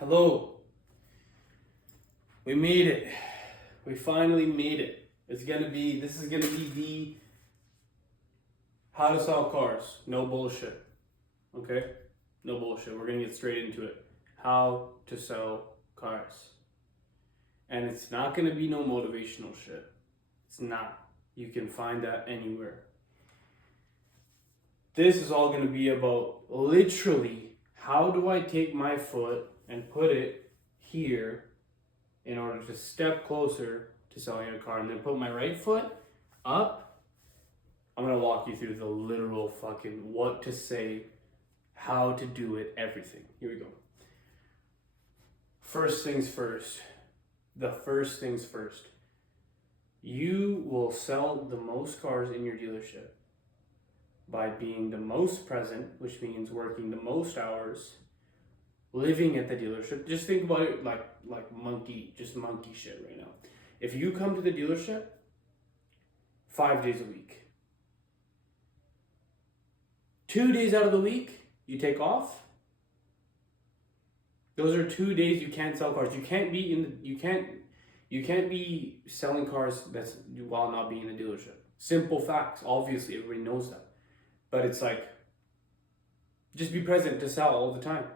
Hello. We made it. We finally made it. This is gonna be the how to sell cars. No bullshit. Okay? No bullshit. We're gonna get straight into it. How to sell cars. And it's not gonna be no motivational shit. It's not. You can find that anywhere. This is all gonna be about literally how do I take my foot and put it here in order to step closer to selling a car, and then put my right foot up. I'm gonna walk you through the literal fucking what to say, how to do it, everything. Here we go. First things first. The first things first. You will sell the most cars in your dealership by being the most present, which means working the most hours, living at the dealership. Just think about it like monkey shit right now. If you come to the dealership 5 days a week, 2 days out of the week you take off. Those are 2 days you can't sell cars. You can't be selling cars while not being in the dealership. Simple facts. Obviously, everybody knows that. But it's like, just be present to sell all the time.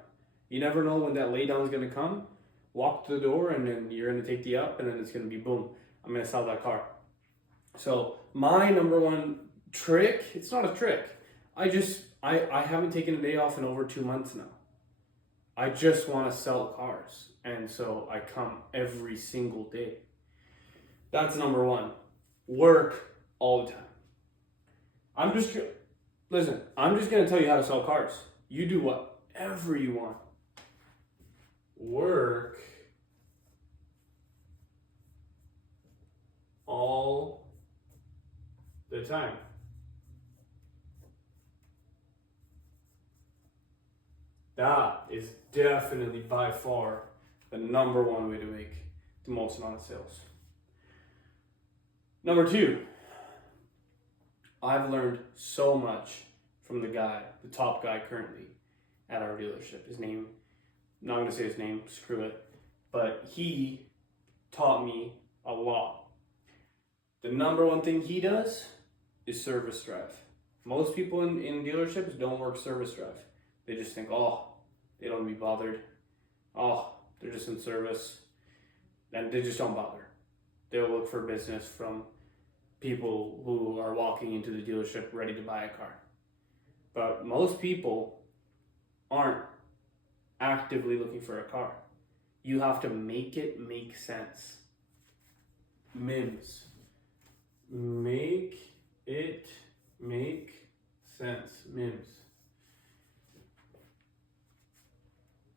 You never know when that lay down is going to come. Walk to the door, and then you're going to take the up, and then it's going to be boom. I'm going to sell that car. So my number one trick, it's not a trick. I haven't taken a day off in over 2 months now. I just want to sell cars. And so I come every single day. That's number one. Work all the time. I'm just going to tell you how to sell cars. You do whatever you want. Work all the time. That is definitely by far the number one way to make the most amount of sales. Number two, I've learned so much from the top guy currently at our dealership. His name, I'm not going to say his name, screw it, but he taught me a lot. The number one thing he does is service drive. Most people in dealerships don't work service drive. They just think, they don't be bothered. They're just in service. And they just don't bother. They'll look for business from people who are walking into the dealership ready to buy a car. But most people aren't actively looking for a car. You have to make it make sense. MIMS. Make it make sense. MIMS.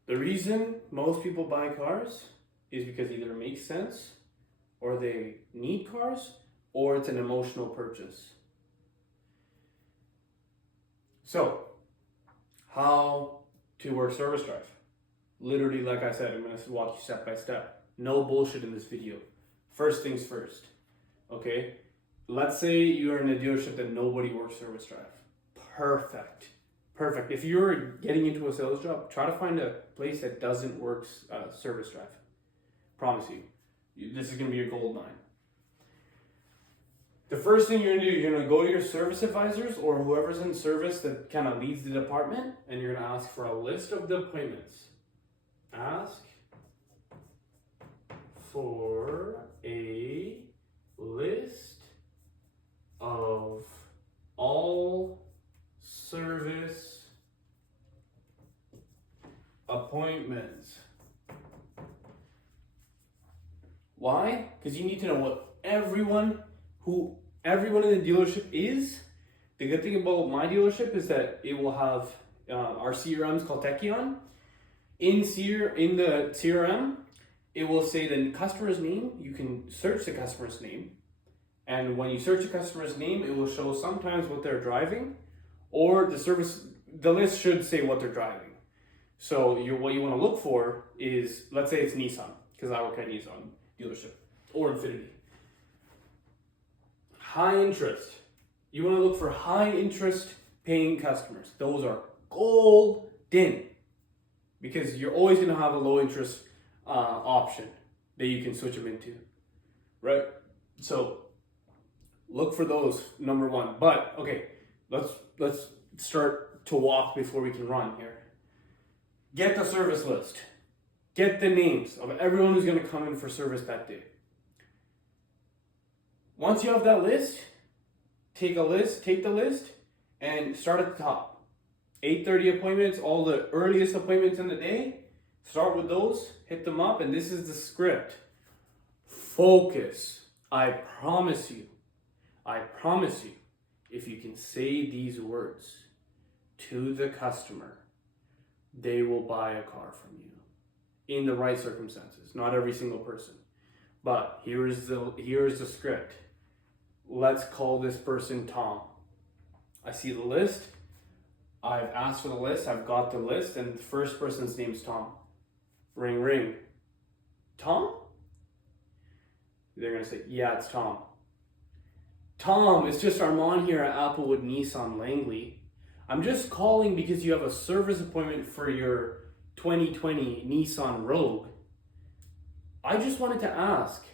The reason most people buy cars is because either it makes sense, or they need cars, or it's an emotional purchase. So, how to work service drive? Literally, like I said, I'm going to walk you step by step. No bullshit in this video. First things first, okay? Let's say you're in a dealership that nobody works service drive. Perfect. If you're getting into a sales job, try to find a place that doesn't work service drive. Promise you, this is going to be your gold mine. The first thing you're going to do, you're going to go to your service advisors or whoever's in service that kind of leads the department, and you're going to ask for a list of the appointments. Ask for a list of all service appointments. Why? Because you need to know what everyone in the dealership is. The good thing about my dealership is that it will have our CRMs called Techion. In the CRM, it will say the customer's name. You can search the customer's name, and when you search the customer's name, it will show sometimes what they're driving, or the list should say what they're driving. So what you want to look for is, let's say it's Nissan, because I work at Nissan dealership, or Infiniti. High interest. You want to look for high interest paying customers. Those are golden. because you're always going to have a low interest option that you can switch them into, right? So look for those, number one. But okay, let's start to walk before we can run here. Get the service list. Get the names of everyone who's going to come in for service that day. Once you have that list, take the list and start at the top. 8:30 appointments, all the earliest appointments in the day, start with those, hit them up, and this is the script. Focus. I promise you, if you can say these words to the customer, they will buy a car from you in the right circumstances. Not every single person, but here is the script. Let's call this person Tom. I see the list. I've asked for the list. I've got the list, and the first person's name's Tom. Ring, ring. Tom? They're gonna say, yeah, it's Tom. Tom, it's just Armand here at Applewood Nissan Langley. I'm just calling because you have a service appointment for your 2020 Nissan Rogue. I just wanted to ask,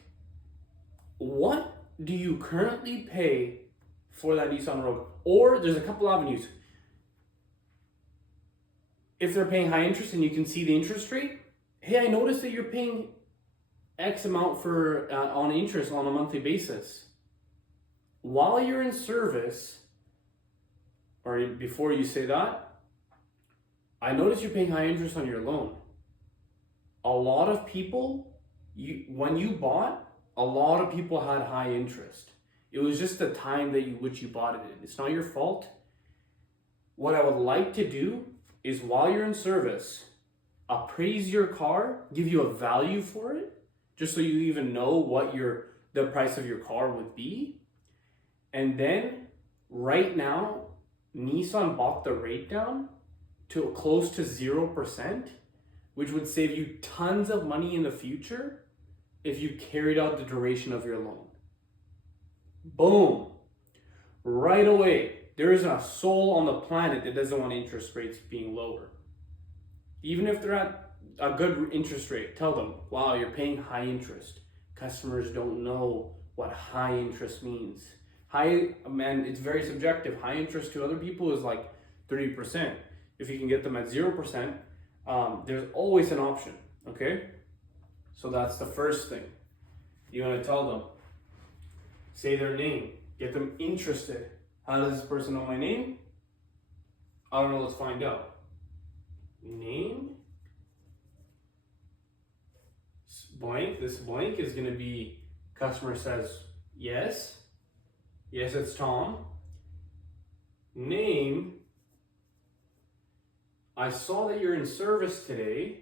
what do you currently pay for that Nissan Rogue? Or there's a couple avenues. If they're paying high interest and you can see the interest rate, hey, I noticed that you're paying X amount for on interest on a monthly basis. While you're in service, or before you say that, I noticed you're paying high interest on your loan. A lot of people, when you bought, a lot of people had high interest. It was just the time which you bought it in. It's not your fault. What I would like to do is, while you're in service, appraise your car, give you a value for it, just so you even know what the price of your car would be. And then, right now, Nissan bought the rate down to close to 0%, which would save you tons of money in the future if you carried out the duration of your loan. Boom. Right away. There isn't a soul on the planet that doesn't want interest rates being lower. Even if they're at a good interest rate, tell them, wow, you're paying high interest. Customers don't know what high interest means. It's very subjective. High interest to other people is like 30%. If you can get them at 0%, there's always an option, okay? So that's the first thing. You want to tell them, say their name, get them interested. How does this person know my name? I don't know, let's find out. Name, blank, this blank is going to be, customer says, yes, it's Tom. Name, I saw that you're in service today.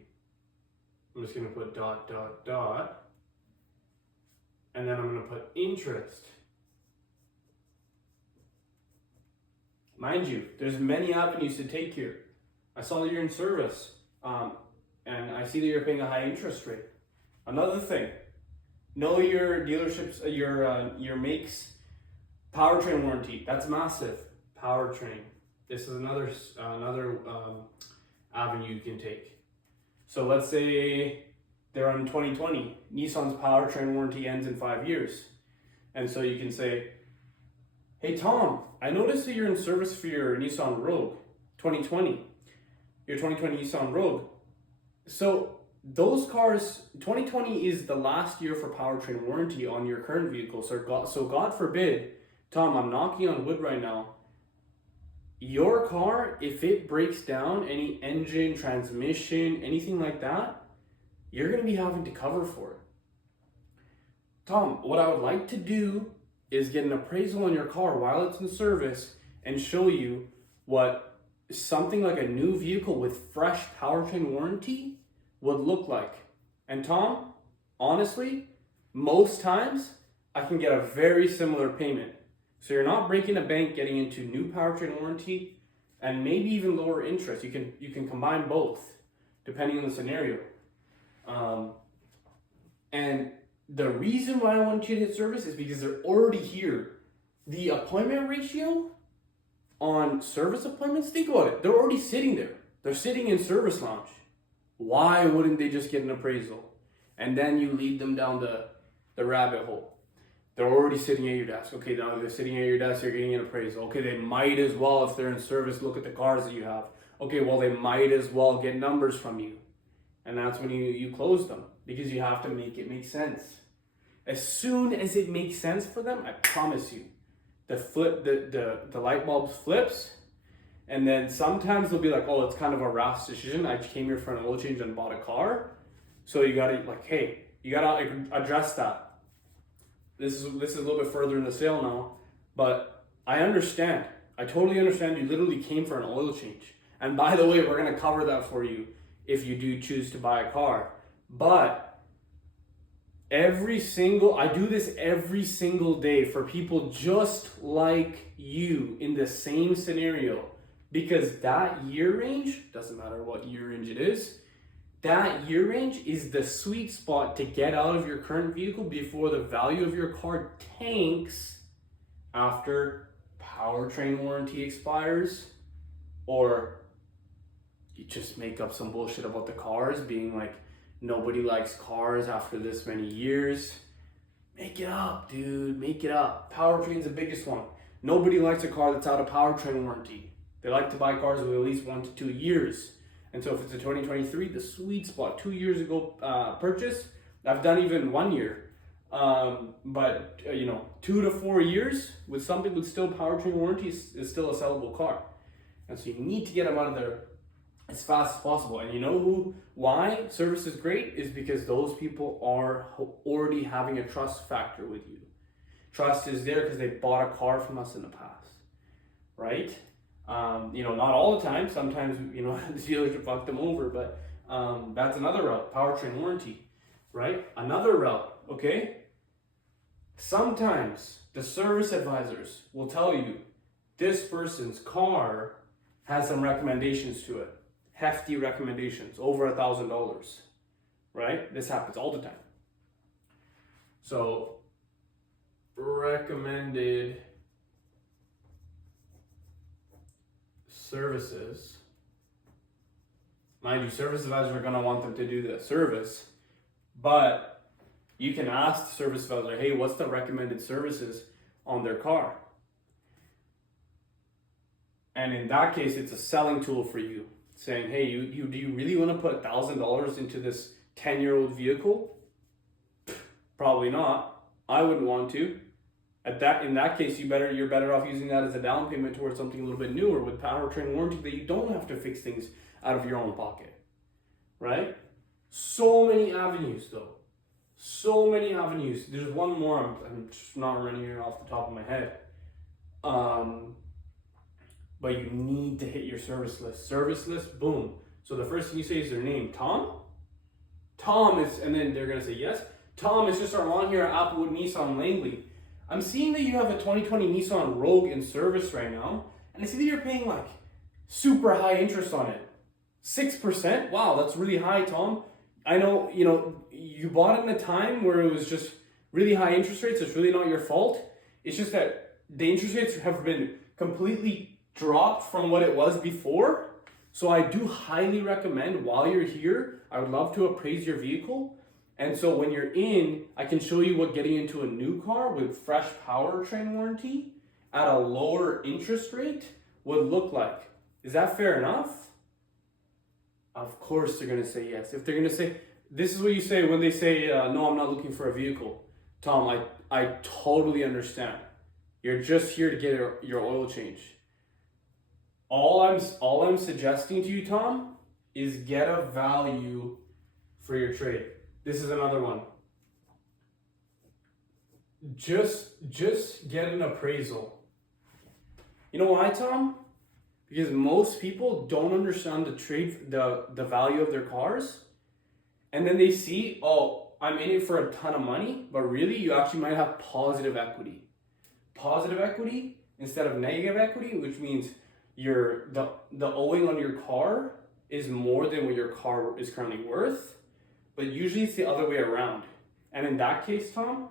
I'm just going to put ... And then I'm going to put interest. Mind you, there's many avenues to take here. I saw that you're in service, and I see that you're paying a high interest rate. Another thing, know your dealerships, your makes powertrain warranty. That's massive. Powertrain. This is another avenue you can take. So let's say they're on 2020. Nissan's powertrain warranty ends in 5 years. And so you can say, hey Tom, I noticed that you're in service for your Nissan Rogue 2020. Your 2020 Nissan Rogue. So those cars, 2020 is the last year for powertrain warranty on your current vehicle. So God forbid, Tom, I'm knocking on wood right now. Your car, if it breaks down, any engine, transmission, anything like that, you're going to be having to cover for it. Tom, what I would like to do is get an appraisal on your car while it's in service and show you what something like a new vehicle with fresh powertrain warranty would look like. And Tom, honestly, most times I can get a very similar payment. So you're not breaking a bank getting into new powertrain warranty and maybe even lower interest. You can combine both depending on the scenario. And the reason why I want you to hit service is because they're already here. The appointment ratio on service appointments, think about it. They're already sitting there. They're sitting in service lounge. Why wouldn't they just get an appraisal? And then you lead them down the rabbit hole. They're already sitting at your desk. Okay, now they're sitting at your desk, you're getting an appraisal. Okay, they might as well, if they're in service, look at the cars that you have. Okay, well, they might as well get numbers from you. And that's when you close them, because you have to make it make sense. As soon as it makes sense for them, I promise you, the light bulb flips. And then sometimes they'll be like, oh, it's kind of a rash decision. I came here for an oil change and bought a car. So you gotta you gotta address that. This is a little bit further in the sale now, but I understand. I totally understand. You literally came for an oil change. And by the way, we're gonna cover that for you if you do choose to buy a car. But I do this every single day for people just like you in the same scenario. Because that year range, doesn't matter what year range it is, that year range is the sweet spot to get out of your current vehicle before the value of your car tanks after powertrain warranty expires, or you just make up some bullshit about the cars, being like, nobody likes cars after this many years. Make it up, dude, make it up. Powertrain's the biggest one. Nobody likes a car that's out of powertrain warranty. They like to buy cars with at least 1 to 2 years. And so if it's a 2023, the sweet spot, 2 years ago purchase, I've done even 1 year. But 2 to 4 years with something with still powertrain warranty is still a sellable car. And so you need to get them out of there as fast as possible. And you know why service is great is because those people are already having a trust factor with you. Trust is there because they bought a car from us in the past, right? Not all the time. Sometimes, the dealership fucked them over, but that's another route, powertrain warranty, right? Another route, okay? Sometimes the service advisors will tell you this person's car has some recommendations to it. Hefty recommendations, over $1,000, right? This happens all the time. So, recommended services. Mind you, service advisors are going to want them to do the service, but you can ask the service advisor, hey, what's the recommended services on their car? And in that case, it's a selling tool for you, saying, hey, do you really want to put $1,000 into this 10-year-old vehicle? Probably not. I wouldn't want to. In that case, you're better off using that as a down payment towards something a little bit newer with powertrain warranty that you don't have to fix things out of your own pocket, right? So many avenues, though. So many avenues. There's one more. I'm just not running it off the top of my head. But you need to hit your service list. Service list, boom. So the first thing you say is their name, Tom. Tom is, and then they're gonna say yes. Tom is just our lawn here at Applewood Nissan Langley. I'm seeing that you have a 2020 Nissan Rogue in service right now, and I see that you're paying like super high interest on it. 6%? Wow, that's really high, Tom. I know, you bought it in a time where it was just really high interest rates. It's really not your fault. It's just that the interest rates have been completely dropped from what it was before. So I do highly recommend, while you're here, I would love to appraise your vehicle. And so when you're in, I can show you what getting into a new car with fresh powertrain warranty at a lower interest rate would look like. Is that fair enough? Of course they're going to say yes. If they're going to say, this is what you say when they say, no, I'm not looking for a vehicle. Tom, I totally understand. You're just here to get your oil change. All I'm suggesting to you, Tom, is get a value for your trade. This is another one. Just get an appraisal. You know why, Tom? Because most people don't understand the value of their cars. And then they see, oh, I'm in it for a ton of money, but really you actually might have positive equity. Positive equity instead of negative equity, which means the owing on your car is more than what your car is currently worth. But usually it's the other way around. And in that case, Tom,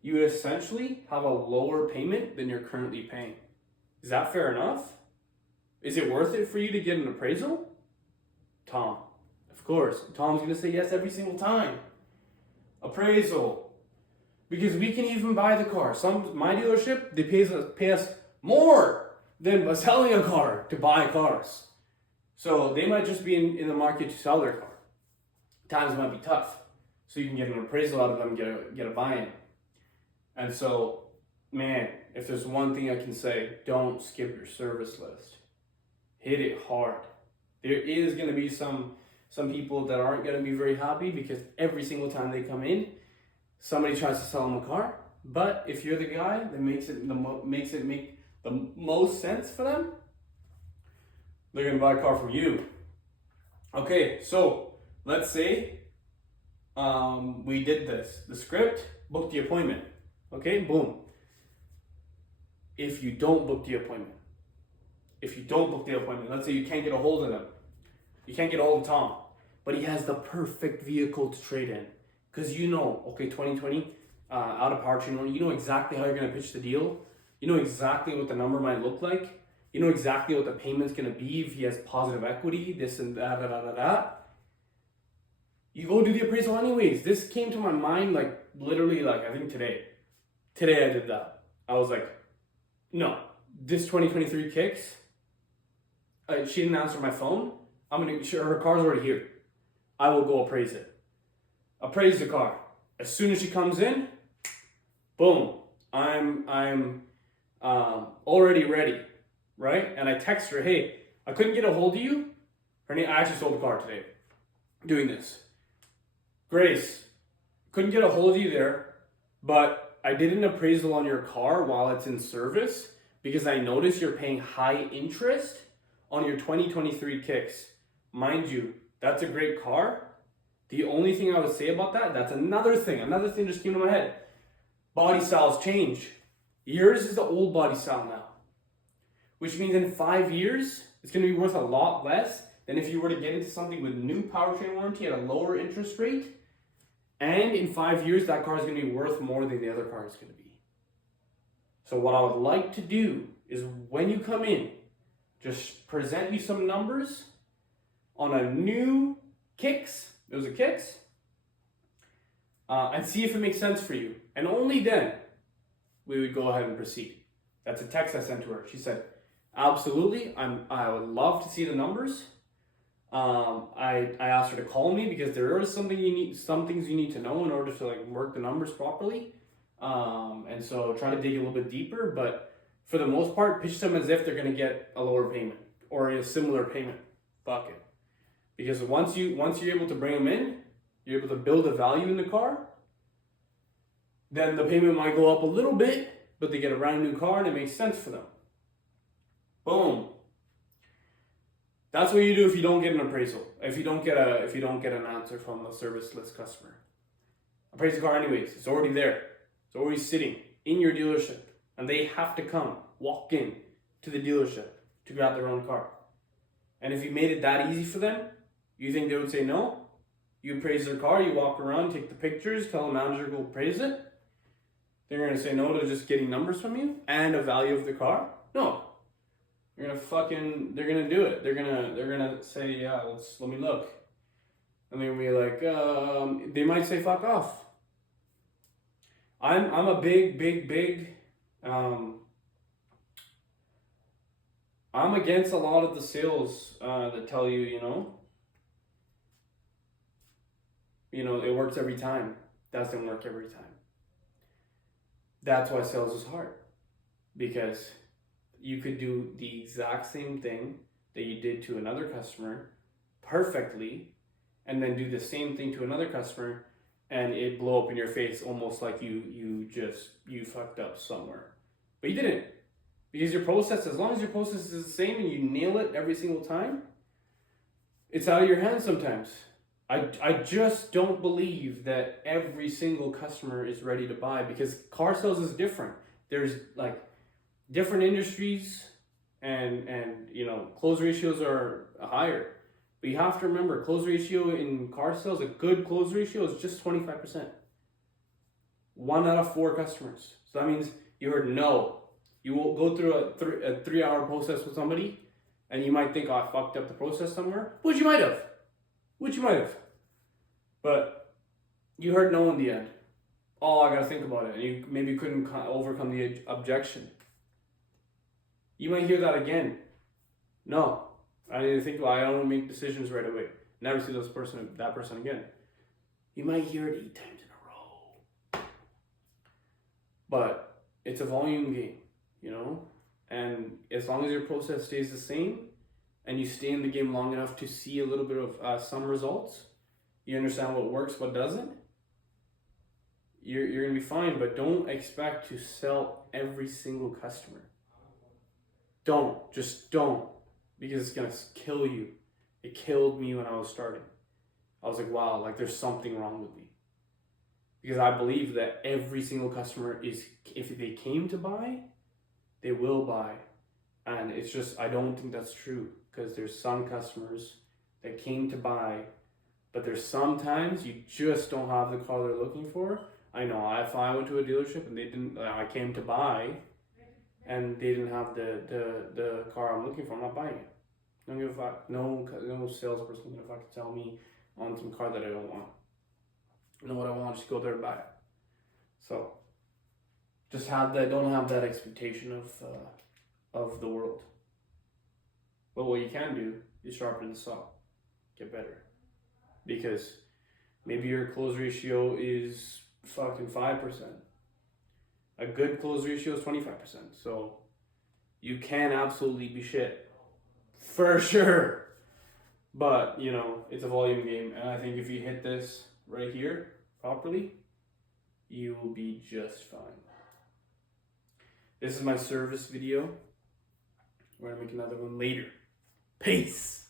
you would essentially have a lower payment than you're currently paying. Is that fair enough? Is it worth it for you to get an appraisal? Tom, of Of course. Tom's going to say yes every single time. Appraisal. Because we can even buy the car. My dealership, they pay us more than selling a car to buy cars. So they might just be in the market to sell their car. Times might be tough. So you can get an appraisal out of them, get a buy-in. And so, man, if there's one thing I can say, don't skip your service list. Hit it hard. There is going to be some people that aren't going to be very happy because every single time they come in, somebody tries to sell them a car. But if you're the guy that makes it make the most sense for them, they're going to buy a car from you. Okay, so let's say we did this. The script, book the appointment. Okay, boom. If you don't book the appointment, let's say you can't get a hold of them. You can't get a hold of Tom, but he has the perfect vehicle to trade in. Because you know, okay, 2020, out of powertrain only, you know exactly how you're going to pitch the deal. You know exactly what the number might look like. You know exactly what the payment's going to be if he has positive equity, this and that. You go do the appraisal anyways. This came to my mind literally I think today. Today I did that. I was like, no, this 2023 Kicks, she didn't answer my phone. Her car's already here. I will go appraise it. Appraise the car. As soon as she comes in, boom, I'm already ready, right? And I text her, hey, I couldn't get a hold of you. I actually sold the car today doing this. Grace, couldn't get a hold of you there, but I did an appraisal on your car while it's in service because I noticed you're paying high interest on your 2023 Kicks. Mind you, that's a great car. The only thing I would say about that's another thing just came to my head. Body styles change. Yours is the old body style now, which means in 5 years, it's going to be worth a lot less than if you were to get into something with new powertrain warranty at a lower interest rate. And in 5 years, that car is going to be worth more than the other car is going to be. So what I would like to do is when you come in, just present you some numbers on a new Kicks. It was a Kicks. And see if it makes sense for you. And only then we would go ahead and proceed. That's a text I sent to her. She said, absolutely, I would love to see the numbers. I asked her to call me because there are some things you need to know in order to work the numbers properly. And so try to dig a little bit deeper, but for the most part, pitch them as if they're going to get a lower payment or a similar payment bucket. Because once you're able to bring them in, you're able to build a value in the car, then the payment might go up a little bit, but they get a brand new car and it makes sense for them. Boom. That's what you do if you don't get an appraisal. If you don't get an answer from the service list customer. Appraise the car anyways. It's already there. It's already sitting in your dealership. And they have to walk in to the dealership to grab their own car. And if you made it that easy for them, you think they would say no? You appraise their car, you walk around, take the pictures, tell the manager to go appraise it. They're going to say no to just getting numbers from you and a value of the car? No. They're gonna do it. They're gonna say, yeah, let me look. And they're gonna be like, they might say fuck off. I'm a big I'm against a lot of the sales that tell you, it works every time. That doesn't work every time. That's why sales is hard. Because you could do the exact same thing that you did to another customer perfectly, and then do the same thing to another customer, and it blow up in your face almost like you fucked up somewhere. But you didn't. Because your process, as long as your process is the same and you nail it every single time, it's out of your hands sometimes. I just don't believe that every single customer is ready to buy, because car sales is different. There's different industries and close ratios are higher. But you have to remember, close ratio in car sales, a good close ratio is just 25%. 1 out of 4 customers. So that means you heard no. You will go through a 3-hour process with somebody and you might think, oh, I fucked up the process somewhere. Which you might have. which you might have, but you heard no in the end. Oh, I gotta think about it, and you maybe couldn't overcome the objection. You might hear that again. No, I need to think about it. I don't make decisions right away. Never see that person again. You might hear it 8 times in a row. But it's a volume game, you know? And as long as your process stays the same and you stay in the game long enough to see a little bit of some results, you understand what works, what doesn't, you're going to be fine. But don't expect to sell every single customer. Just don't. Because it's going to kill you. It killed me when I was starting. I was like, wow, like there's something wrong with me. Because I believe that every single customer is, if they came to buy, they will buy. And it's just, I don't think that's true. Because there's some customers that came to buy, but there's sometimes you just don't have the car they're looking for. I know, if I went to a dealership and I came to buy, and they didn't have the car I'm looking for, I'm not buying it. I don't give a fuck. No salesperson is gonna fucking tell me on some car that I don't want. You know what I want? Just go there and buy it. So, just don't have that expectation of the world. But what you can do is sharpen the saw, get better, because maybe your close ratio is fucking 5%. A good close ratio is 25%. So, you can absolutely be shit. For sure. But, you know, it's a volume game. And I think if you hit this right here properly, you will be just fine. This is my service video. We're going to make another one later. Peace.